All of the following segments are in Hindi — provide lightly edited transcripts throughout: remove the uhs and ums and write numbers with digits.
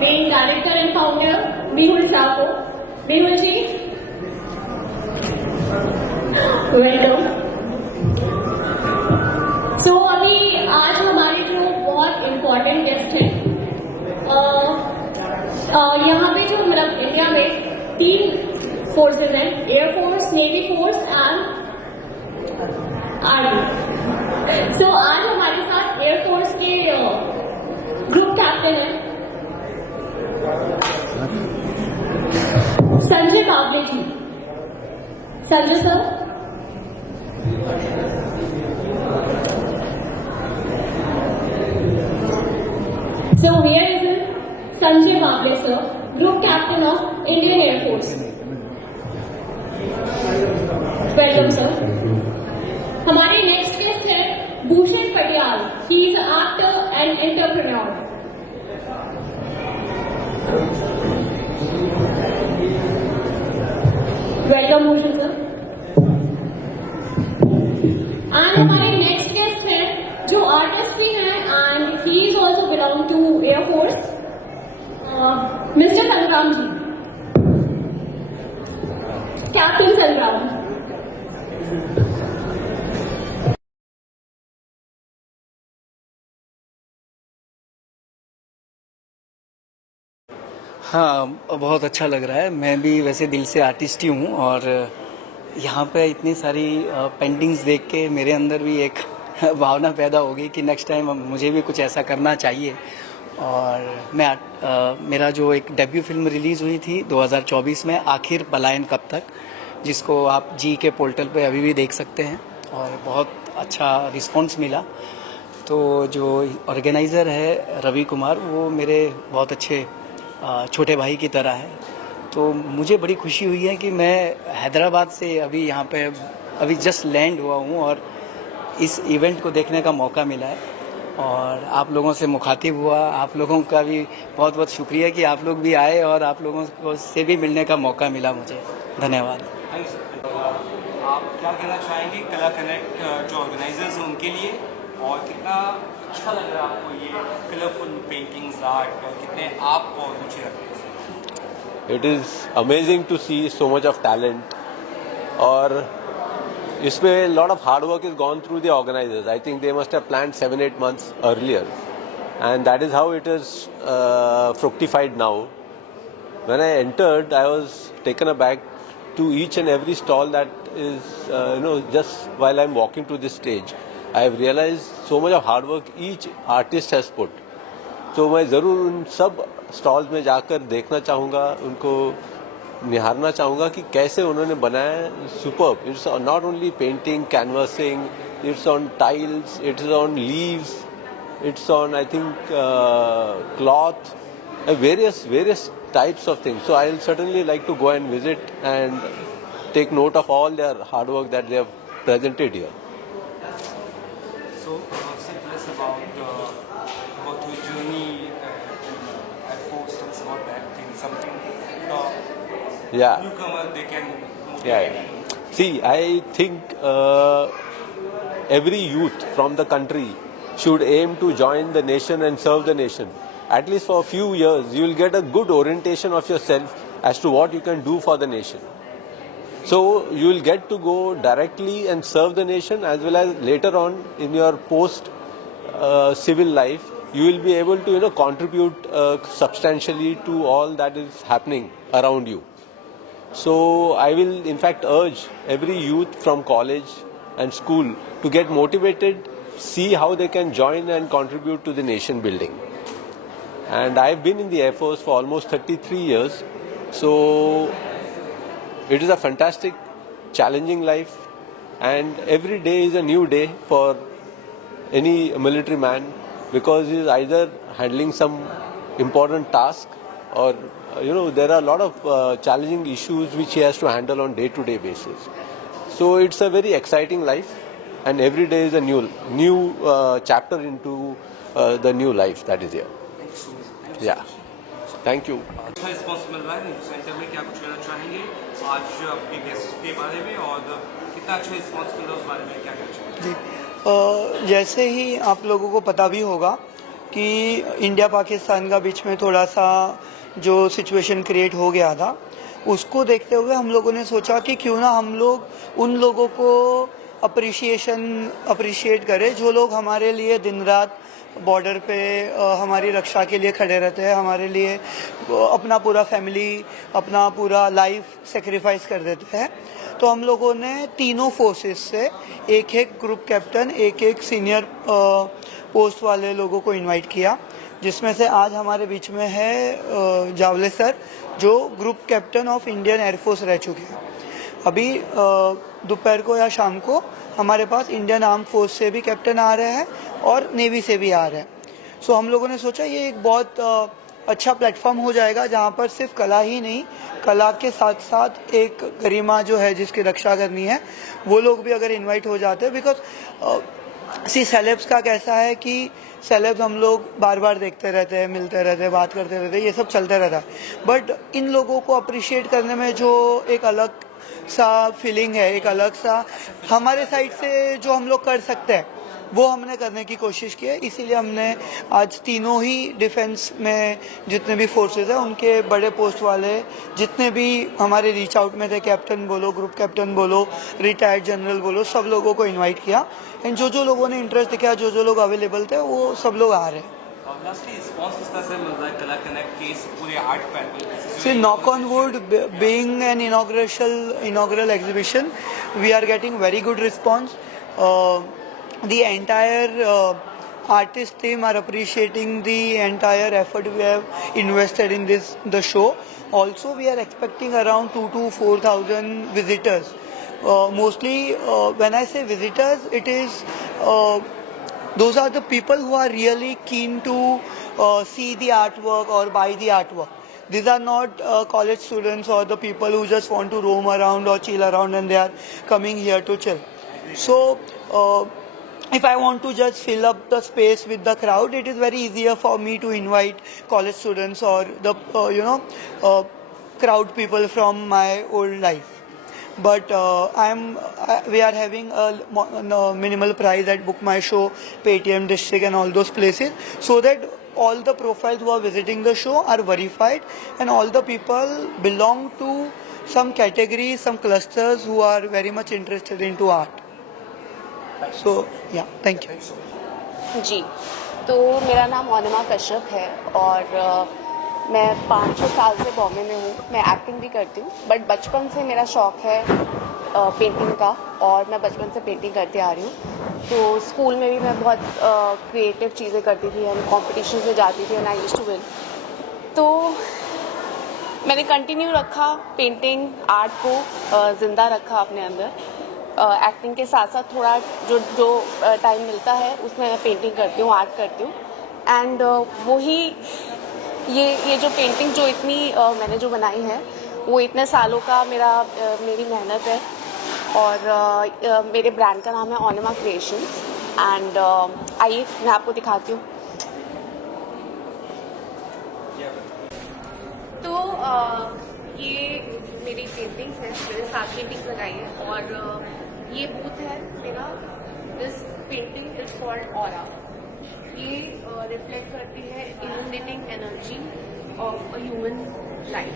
main director and founder, Mehul Sako. Mehul ji, welcome. So अभी आज हमारे जो बहुत इम्पोर्टेंट गेस्ट हैं, यहाँ पे जो मतलब इंडिया में 3 फोर्सेज हैं, air force, navy force and army. So आज हमारे साथ एयरफोर्स के ग्रुप कैप्टन हैं Sanjay Kable ji. Sanjay sir, so here is Sanjay Kable sir, Group Captain of Indian Air Force. Welcome sir. हमारे नेक्स्ट गेस्ट है Bhushan Patial. He is an actor and entrepreneur. Welcome Bhushan sir. And हमारे नेक्स्ट गेस्ट है जो आर्टिस्ट भी हैं and he is also belong to Air Force. Mister संग्राम जी, कैप्टन संग्राम। हाँ, बहुत अच्छा लग रहा है। मैं भी वैसे दिल से आर्टिस्ट ही हूँ और यहाँ पे इतनी सारी पेंटिंग्स देख के मेरे अंदर भी एक भावना पैदा हो गई कि नेक्स्ट टाइम मुझे भी कुछ ऐसा करना चाहिए। और मेरा जो एक डेब्यू फिल्म रिलीज़ हुई थी 2024 में, आखिर पलायन कब तक, जिसको आप जी के पोर्टल पे अभी भी देख सकते हैं और बहुत अच्छा रिस्पांस मिला। तो जो ऑर्गेनाइज़र है रवि कुमार, वो मेरे बहुत अच्छे छोटे भाई की तरह है। तो मुझे बड़ी खुशी हुई है कि मैं हैदराबाद से अभी यहाँ पे अभी जस्ट लैंड हुआ हूँ और इस इवेंट को देखने का मौका मिला है और आप लोगों से मुखातिब हुआ। आप लोगों का भी बहुत बहुत शुक्रिया कि आप लोग भी आए और आप लोगों को से भी मिलने का मौका मिला मुझे। धन्यवाद। आप क्या कहना चाहेंगे कला कनेक्ट जो ऑर्गेनाइजर्स हैं उनके लिए, और कितना अच्छा लग रहा है आपको ये कलरफुल पेंटिंग्स, आर्ट, और कितने आप बहुत रुचि रखते हैं? It is amazing to see so much of talent, और इसमें lot of hard work is gone through the organisers. I think they must have planned 7-8 months earlier, and that is how it is fructified now. When I entered, I was taken aback to each and every stall that is, just while I'm walking to this stage, I have realized so much of hard work each artist has put. तो मैं ज़रूर उन सब स्टॉल्स में जाकर देखना चाहूँगा, उनको निहारना चाहूँगा कि कैसे उन्होंने बनाया। Superb. It's not only painting, canvassing, it's on tiles, it's on leaves, it's on I think cloth, various types of things. So I'll certainly like to go and visit and take note of all their hard work that they have presented here. So say less about your journey at Force, tell us about that thing, something newcomer they can motivate. Yeah. See, I think every youth from the country should aim to join the nation and serve the nation. At least for a few years, you will get a good orientation of yourself as to what you can do for the nation. So you will get to go directly and serve the nation, as well as later on in your post civil life, you will be able to contribute substantially to all that is happening around you. So I will in fact urge every youth from college and school to get motivated, see how they can join and contribute to the nation building. And I've been in the Air Force for almost 33 years. So it is a fantastic, challenging life, and every day is a new day for any military man, because he is either handling some important task or there are a lot of challenging issues which he has to handle on day-to-day basis. So it's a very exciting life, and every day is a new chapter into the new life that is here. Yeah. Thank you. अच्छा रिस्पॉन्स मिल रहा है सेंटर में, क्या कुछ कहना चाहेंगे आज अपने गेस्ट के बारे में, और कितना अच्छा रिस्पॉन्स मिल रहा है उस बारे में क्या कहना चाहेंगे? जी, जैसे ही आप लोगों को पता भी होगा कि इंडिया पाकिस्तान का बीच में थोड़ा सा जो सिचुएशन क्रिएट हो गया था, उसको देखते हुए हम लोगों ने सोचा कि क्यों ना हम लोग उन लोगों को अप्रिशिएट करें जो लोग हमारे लिए दिन रात बॉर्डर पे हमारी रक्षा के लिए खड़े रहते हैं, हमारे लिए अपना पूरा फैमिली, अपना पूरा लाइफ सेक्रीफाइस कर देते हैं। तो हम लोगों ने तीनों फोर्सेस से एक एक ग्रुप कैप्टन, एक एक सीनियर पोस्ट वाले लोगों को इनवाइट किया, जिसमें से आज हमारे बीच में है जावले सर, जो group captain of Indian air force रह चुके हैं। अभी दोपहर को या शाम को हमारे पास इंडियन आर्म फोर्स से भी कैप्टन आ रहे हैं और नेवी से भी आ रहे हैं। सो हम लोगों ने सोचा ये एक बहुत अच्छा प्लेटफॉर्म हो जाएगा, जहाँ पर सिर्फ कला ही नहीं, कला के साथ साथ एक गरिमा जो है जिसकी रक्षा करनी है, वो लोग भी अगर इनवाइट हो जाते हैं। बिकॉज सेलेब्स का कैसा है कि सेलेब्स हम लोग बार बार देखते रहते हैं, मिलते रहते हैं, बात करते रहते हैं, ये सब चलते रहता है। बट इन लोगों को अप्रिशिएट करने में जो एक अलग सा फीलिंग है, एक अलग सा हमारे साइड से जो हम लोग कर सकते हैं, वो हमने करने की कोशिश की है। इसीलिए हमने आज तीनों ही डिफेंस में जितने भी फोर्सेस हैं, उनके बड़े पोस्ट वाले जितने भी हमारे रीच आउट में थे, कैप्टन बोलो, ग्रुप कैप्टन बोलो, रिटायर्ड जनरल बोलो, सब लोगों को इनवाइट किया। एंड जो लोगों ने इंटरेस्ट दिखाया, जो लोग अवेलेबल थे, वो सब लोग आ रहे हैं। See, knock on wood, being an inaugural exhibition, we are getting very good response. The entire artist team are appreciating the entire effort we have invested in the show. Also, we are expecting around 2,000 to 4,000 visitors. Mostly, when I say visitors, it is those are the people who are really keen to see the artwork or buy the artwork. These are not college students or the people who just want to roam around or chill around and they are coming here to chill. So, if I want to just fill up the space with the crowd, it is very easier for me to invite college students or the crowd people from my old life. But we are having a minimal price at Book My Show, Paytm District and all those places, so that all the profiles who are visiting the show are verified and all the people belong to some categories, some clusters who are very much interested into art. So, yeah, thank you. जी, तो मेरा नाम ओनिमा कश्यप है और मैं 5-6 साल से बॉम्बे में हूँ। मैं एक्टिंग भी करती हूँ, बट बचपन से मेरा शौक़ है पेंटिंग का और मैं बचपन से पेंटिंग करती आ रही हूँ। तो स्कूल में भी मैं बहुत क्रिएटिव चीज़ें करती थी एंड कॉम्पिटिशन में जाती थी and I used to win. तो मैंने कंटिन्यू रखा पेंटिंग आर्ट को ज़िंदा रखा अपने अंदर। एक्टिंग के साथ साथ थोड़ा जो टाइम मिलता है उसमें मैं पेंटिंग करती हूँ, आर्ट करती हूँ। एंड वही ये जो पेंटिंग जो इतनी मैंने जो बनाई है वो इतने सालों का मेरी मेहनत है और मेरे ब्रांड का नाम है ओनिमा क्रिएशंस। एंड आइए मैं आपको दिखाती हूँ। तो ये मेरी पेंटिंग्स है, मैंने 7 पेंटिंग्स लगाई है और ये बूथ है मेरा। This painting is called aura. ये रिफ्लेक्ट करती है illuminating energy of a human life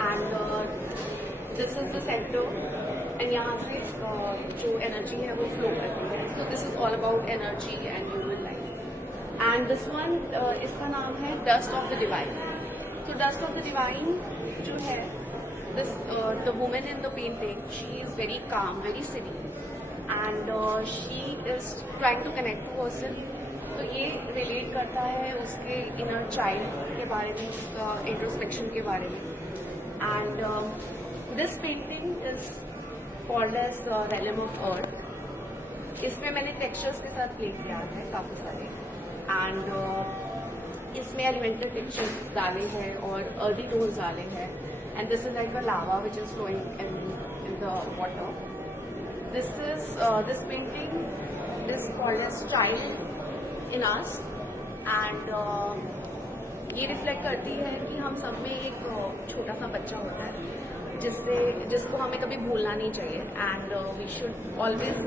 and this is the centre and यहाँ से जो एनर्जी है वो फ्लो करती है। So this is all about energy and human life. And this one इसका नाम है dust of the divine. So dust of the divine जो है this the woman in the painting, she is very calm, very serene and she is trying to connect to herself. तो ये रिलेट करता है उसके इनर चाइल्ड के बारे में, उसका इंट्रोस्पेक्शन के बारे में। And this painting is called as realm of earth. इसमें मैंने टेक्सचर्स के साथ प्ले किया है काफ़ी सारे एंड इसमें एलिमेंटल टेक्सचर्स डाले हैं और अर्दी टोन्स डाले हैं। And this is like a lava which is flowing in the water. This painting is called as Child in Us and ये रिफ्लेक्ट करती है कि हम सब में एक छोटा सा बच्चा होता है जिसको हमें कभी भूलना नहीं चाहिए and we should always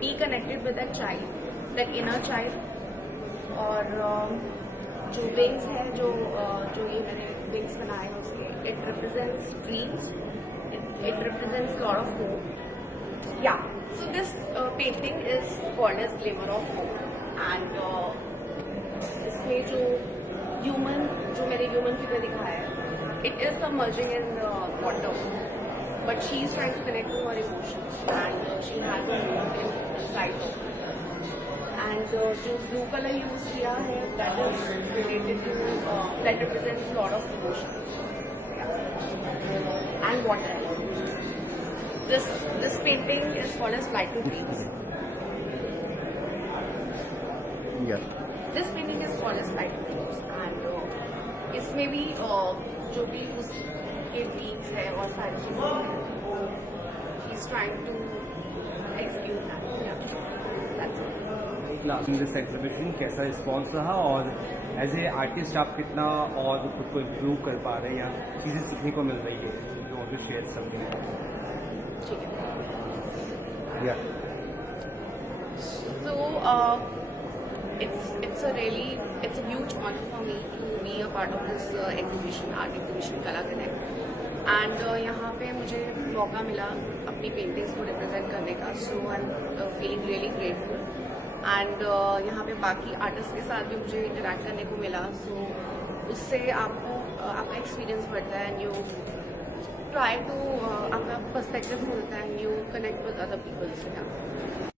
be connected with that child, that inner child और जो विंग्स है जो ये मैंने विंग्स बनाए हैं उसके, it represents dreams, it represents lot of hope. Yeah so this painting is called as glimmer of hope. And इसमें जो मेरे ह्यूमन फिगर दिखाया है, it is submerging in water, but she is trying to connect to her emotions, and she has a moon inside her. And जो blue color use किया है, that is related to that represents a lot of emotions. Yeah. And water. This painting is called as Flight to Dreams. Yeah. This painting is called as Flight to Dreams, and इसमें भी जो भी उसके बीट्स है और सारी चीजें वो ही is trying to execute that's it. Last in this exhibition कैसा रिस्पॉन्स रहा, और एज ए आर्टिस्ट आप कितना और खुद को इम्प्रूव कर पा रहे हैं या चीज़ें सीखने को मिल रही है, you want to share something? ठीक है। या So it's a huge honor for me to be a part of this exhibition, art exhibition Kala Connect, and यहाँ पे मुझे मौका मिला अपनी पेंटिंग्स को रिप्रेजेंट करने का, so I'm feeling really grateful, and यहाँ पे बाकी आर्टिस्ट के साथ भी मुझे इंटरेक्ट करने को मिला, so उससे आपका एक्सपीरियंस बढ़ता है, एंड यू ट्राई टू आपका पर्सपेक्टिव खुलता है, and you connect with other people.